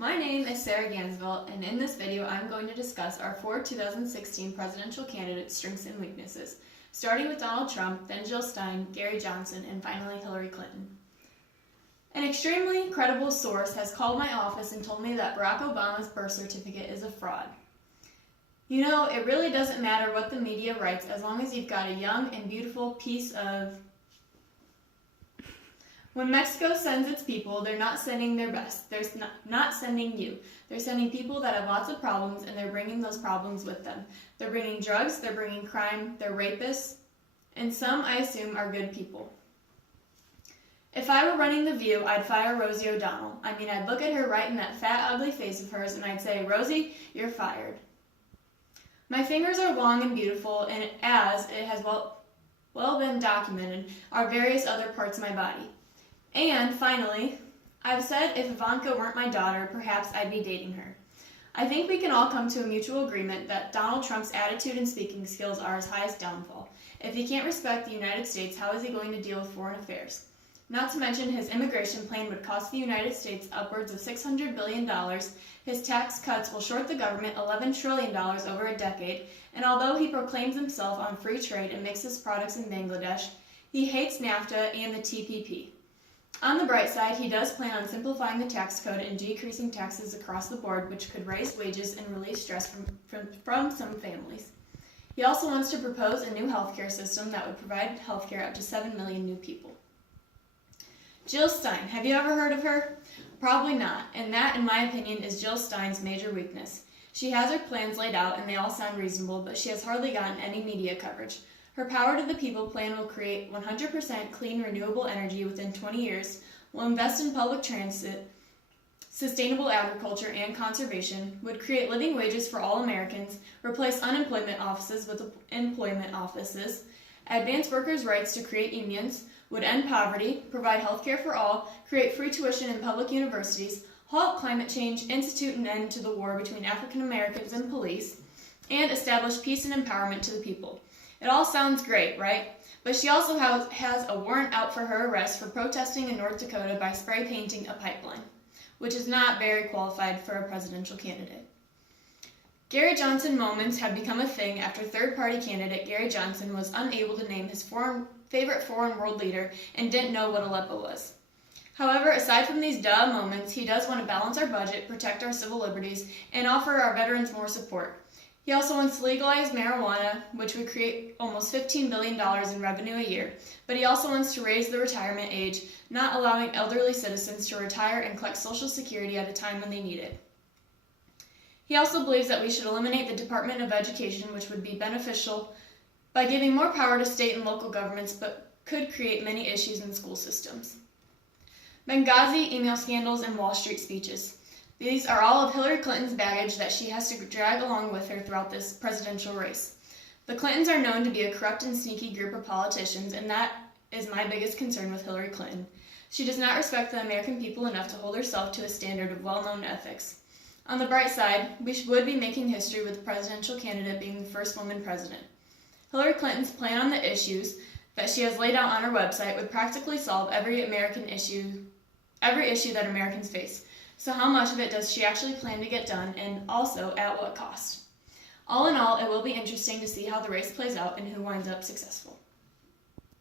My name is Sarah Ganzeveld, and in this video I'm going to discuss our 2016 presidential candidates' strengths and weaknesses, starting with Donald Trump, then Jill Stein, Gary Johnson, and finally Hillary Clinton. An extremely credible source has called my office and told me that Barack Obama's birth certificate is a fraud. You know, it really doesn't matter what the media writes as long as you've got a young and beautiful piece of... When Mexico sends its people, they're not sending their best. They're not sending you. They're sending people that have lots of problems, and they're bringing those problems with them. They're bringing drugs, they're bringing crime, they're rapists, and some, I assume, are good people. If I were running The View, I'd fire Rosie O'Donnell. I'd look at her right in that fat, ugly face of hers, and I'd say, "Rosie, you're fired." My fingers are long and beautiful, and as it has well been documented, are various other parts of my body. And finally, I've said if Ivanka weren't my daughter, perhaps I'd be dating her. I think we can all come to a mutual agreement that Donald Trump's attitude and speaking skills are his highest downfall. If he can't respect the United States, how is he going to deal with foreign affairs? Not to mention his immigration plan would cost the United States upwards of $600 billion. His tax cuts will short the government $11 trillion over a decade, and although he proclaims himself on free trade and makes his products in Bangladesh, he hates NAFTA and the TPP. On the bright side, he does plan on simplifying the tax code and decreasing taxes across the board, which could raise wages and relieve stress from some families. He also wants to propose a new healthcare system that would provide healthcare up to 7 million new people. Jill Stein, have you ever heard of her? Probably not, and that, in my opinion, is Jill Stein's major weakness. She has her plans laid out, and they all sound reasonable, but she has hardly gotten any media coverage. Her Power to the People plan will create 100% clean, renewable energy within 20 years, will invest in public transit, sustainable agriculture, and conservation, would create living wages for all Americans, replace unemployment offices with employment offices, advance workers' rights to create unions, would end poverty, provide health care for all, create free tuition in public universities, halt climate change, institute an end to the war between African Americans and police, and establish peace and empowerment to the people. It all sounds great, right? But she also has a warrant out for her arrest for protesting in North Dakota by spray painting a pipeline, which is not very qualified for a presidential candidate. Gary Johnson moments have become a thing after third-party candidate Gary Johnson was unable to name his favorite foreign world leader and didn't know what Aleppo was. However, aside from these duh moments, he does want to balance our budget, protect our civil liberties, and offer our veterans more support. He also wants to legalize marijuana, which would create almost $15 billion in revenue a year, but he also wants to raise the retirement age, not allowing elderly citizens to retire and collect Social Security at a time when they need it. He also believes that we should eliminate the Department of Education, which would be beneficial by giving more power to state and local governments, but could create many issues in school systems. Benghazi, email scandals, and Wall Street speeches. These are all of Hillary Clinton's baggage that she has to drag along with her throughout this presidential race. The Clintons are known to be a corrupt and sneaky group of politicians, and that is my biggest concern with Hillary Clinton. She does not respect the American people enough to hold herself to a standard of well-known ethics. On the bright side, we would be making history with the presidential candidate being the first woman president. Hillary Clinton's plan on the issues that she has laid out on her website would practically solve every issue that Americans face. So how much of it does she actually plan to get done, and also at what cost? All in all, it will be interesting to see how the race plays out and who winds up successful.